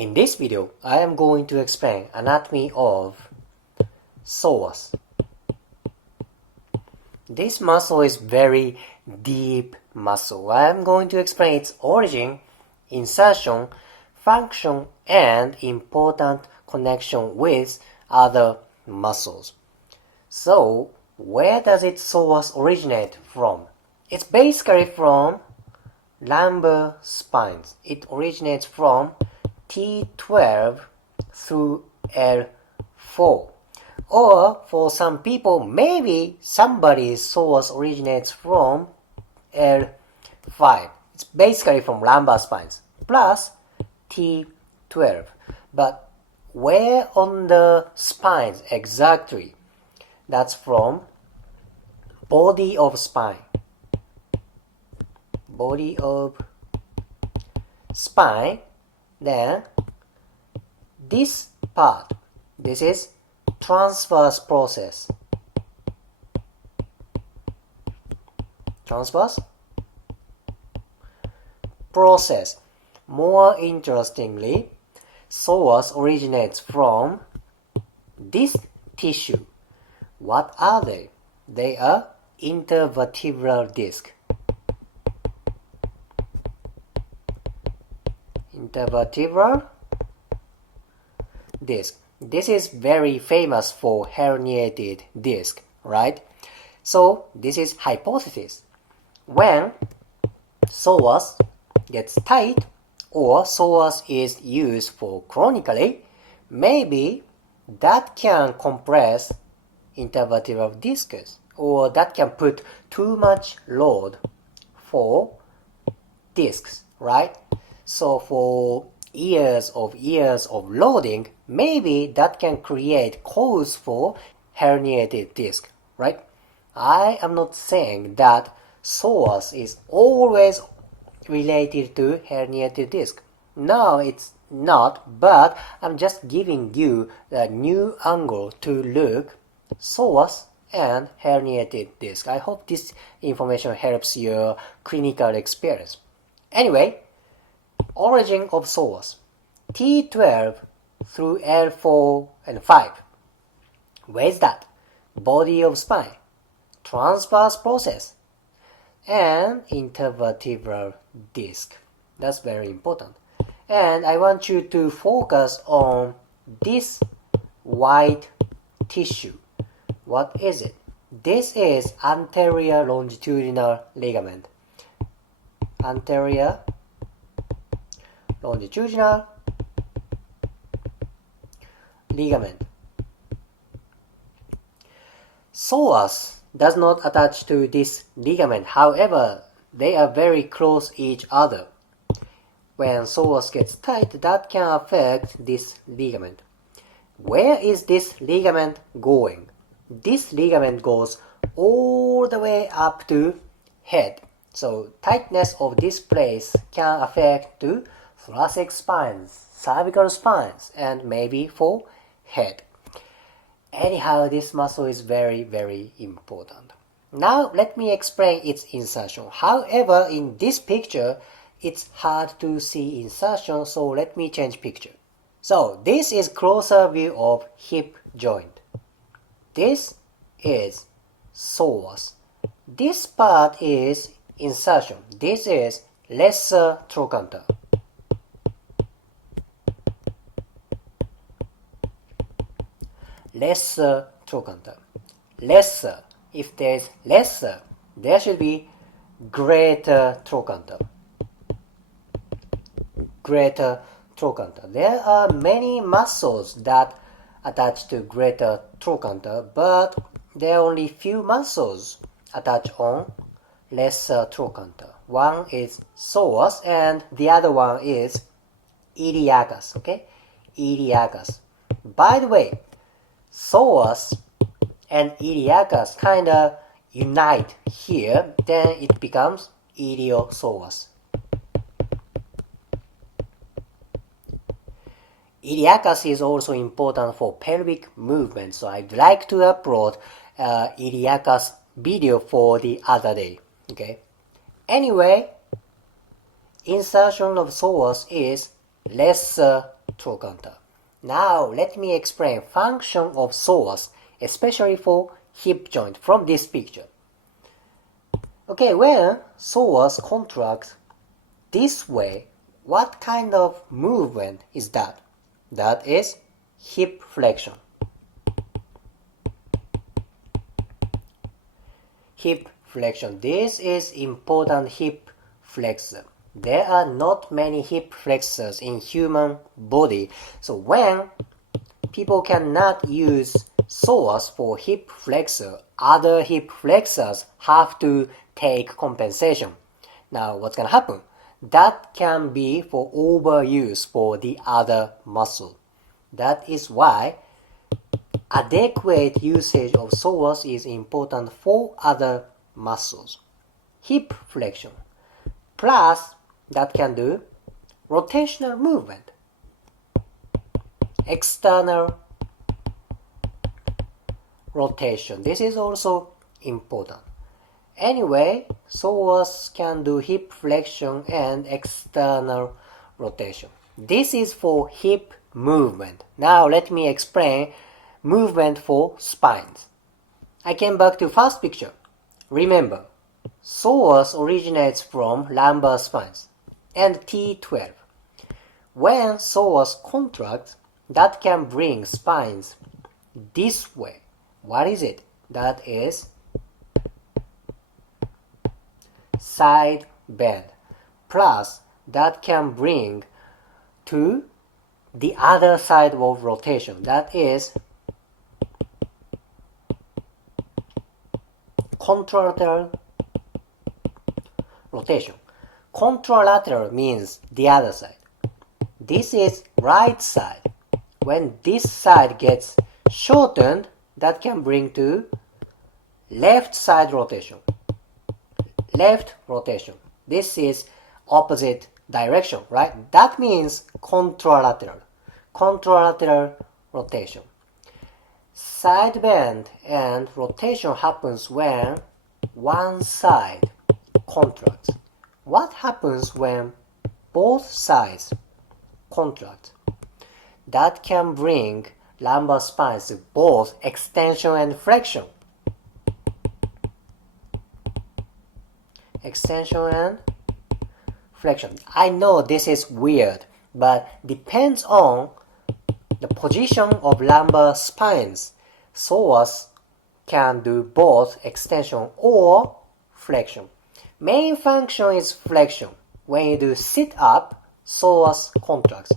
In this video, I am going to explain anatomy of psoas. This muscle is very deep muscle. I am going to explain its origin, insertion, function, and important connection with other muscles. So, where does its psoas originate from? It's basically from lumbar spines. It originates from T12 through L4. Or for some people, maybe somebody's psoas originates from L5. It's basically from lumbar spines plus T12. But where on the spines exactly? That's from body of spine. Body of spine. Then this part, this is transverse process. Transverse process. More interestingly, psoas originates from this tissue. What are they? They are intervertebral disc. Intervertebral disc. This is very famous for herniated disc, right? So this is hypothesis. When psoas gets tight or psoas is used for chronically, maybe that can compress intervertebral discs, or that can put too much load for discs, right? So for years of loading, maybe that can create cause for herniated disc, right? I am not saying that psoas is always related to herniated disc. No, it's not, but I'm just giving you a new angle to look psoas and herniated disc. I hope this information helps your clinical experience. Anyway, origin of psoas. T12 through L4 and 5. Where is that? Body of spine, transverse process, and intervertebral disc. That's very important. And I want you to focus on this white tissue. What is it? This is anterior longitudinal ligament. Anterior longitudinal ligament. Psoas does not attach to this ligament. However, they are very close each other. When psoas gets tight, that can affect this ligament. Where is this ligament going? This ligament goes all the way up to head. So tightness of this place can affect to thoracic spines, cervical spines, and maybe for head. Anyhow, this muscle is very, very important. Now let me explain its insertion. However, in this picture, it's hard to see insertion, so let me change picture. So this is closer view of hip joint. This is psoas. This part is insertion. This is lesser trochanter. Lesser trochanter. Lesser. If there is lesser, there should be greater trochanter. Greater trochanter. There are many muscles that attach to greater trochanter, but there are only few muscles attached on lesser trochanter. One is psoas and the other one is iliacus. Okay, iliacus. By the way, psoas and iliacus kind of unite here, then it becomes iliopsoas. Iliacus is also important for pelvic movement, so I'd like to upload iliacus video for the other day. Okay. Anyway, insertion of psoas is lesser trochanter. Now let me explain function of psoas, especially for hip joint from this picture. Okay, when psoas contracts this way, what kind of movement is that? That is hip flexion. Hip flexion. This is important hip flexor. There are not many hip flexors in human body. So when people cannot use psoas for hip flexor, other hip flexors have to take compensation. Now what's going to happen? That can be for overuse for the other muscle. That is why adequate usage of psoas is important for other muscles. Hip flexion. Plus, that can do rotational movement. External rotation. This is also important. Anyway, psoas can do hip flexion and external rotation. This is for hip movement. Now let me explain movement for spines. I came back to first picture. Remember, psoas originates from lumbar spines and T12. When psoas contracts, that can bring spines this way. What is it? That is side bend. Plus, that can bring to the other side of rotation. That is contralateral rotation. Contralateral means the other side. This is right side. When this side gets shortened, that can bring to left side rotation. Left rotation. This is opposite direction, right? That means contralateral. Contralateral rotation. Side bend and rotation happens when one side contracts. What happens when both sides contract? That can bring lumbar spines to both extension and flexion. Extension and flexion. I know this is weird, but depends on the position of lumbar spines. Psoas can do both extension or flexion. Main function is flexion. When you do sit up, psoas contracts.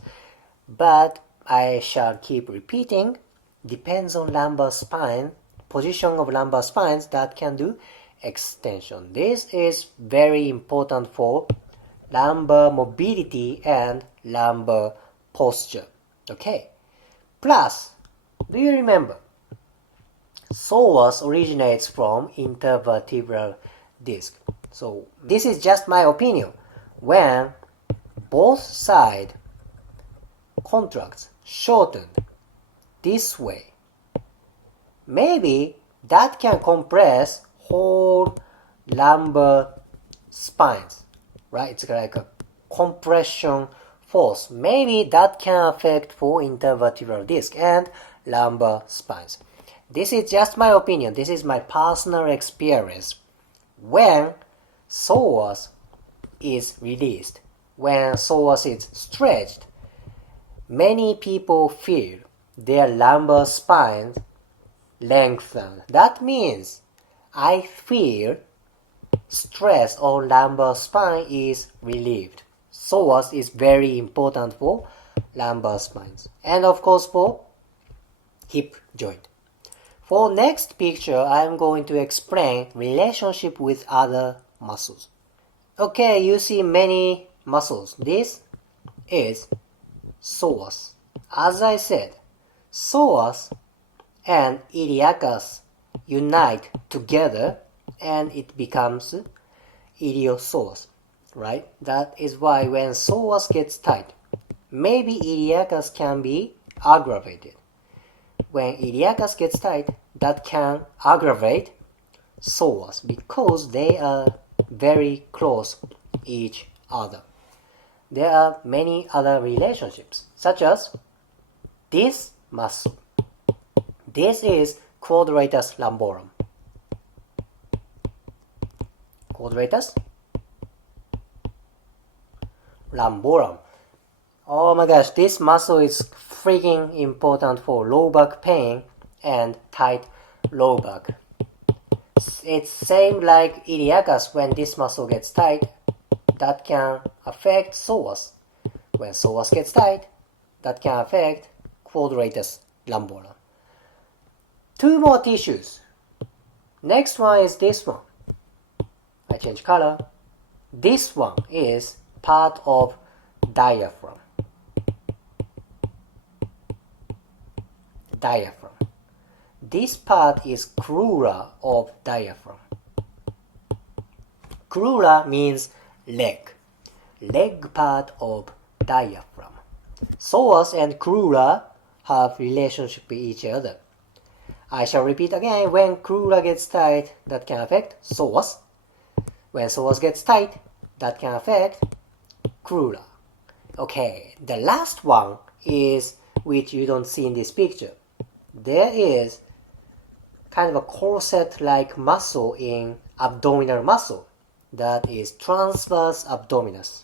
But I shall keep repeating, depends on lumbar spine, position of lumbar spines that can do extension. This is very important for lumbar mobility and lumbar posture. Okay. Plus, do you remember? Psoas originates from intervertebral disc. So this is just my opinion. When both sides contracts shortened this way, maybe that can compress whole lumbar spines, right? It's like a compression force. Maybe that can affect for intervertebral disc and lumbar spines. This is just my opinion. This is my personal experience. When psoas is released, when psoas is stretched, many people feel their lumbar spines lengthen. That means I feel stress on lumbar spine is relieved. Psoas is very important for lumbar spines and of course for hip joint. For next picture, I am going to explain relationship with other muscles. Okay, you see many muscles. This is psoas. As I said, psoas and iliacus unite together and it becomes iliopsoas, right? That is why when psoas gets tight, maybe iliacus can be aggravated. When iliacus gets tight, that can aggravate psoas because they are very close each other. there are many other relationships, such as this muscle. This is quadratus lumborum. Quadratus lumborum. Oh my gosh, this muscle is freaking important for low back pain and tight low back. It's same like iliacus. When this muscle gets tight, that can affect psoas. When psoas gets tight, that can affect quadratus lumborum. Two more tissues. Next one is this one. I change color. This one is part of diaphragm. Diaphragm. This part is crura of diaphragm. Crura means leg. Leg part of diaphragm. Psoas and crura have relationship with each other. I shall repeat again. When crura gets tight, that can affect psoas. When psoas gets tight, that can affect crura. Okay, the last one is which you don't see in this picture. There is kind of a corset-like muscle in abdominal muscle. That is transverse abdominis.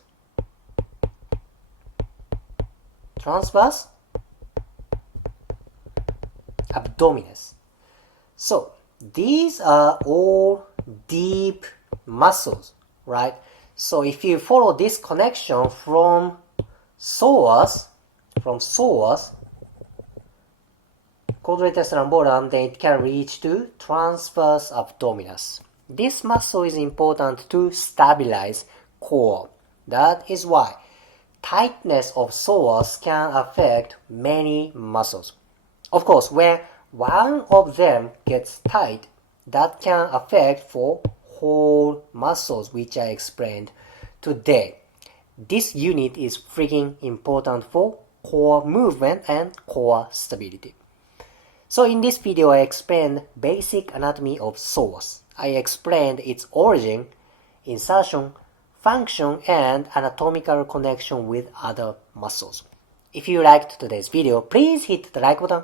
Transverse abdominis. So these are all deep muscles, right? So if you follow this connection from psoas, quadratus lumborum, then it can reach to transverse abdominis. This muscle is important to stabilize core. That is why tightness of psoas can affect many muscles. Of course, when one of them gets tight, that can affect for whole muscles, which I explained today. This unit is freaking important for core movement and core stability. So in this video, I explained basic anatomy of psoas. I explained its origin, insertion, function, and anatomical connection with other muscles. If you liked today's video, please hit the like button,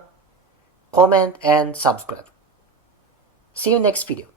comment, and subscribe. See you next video.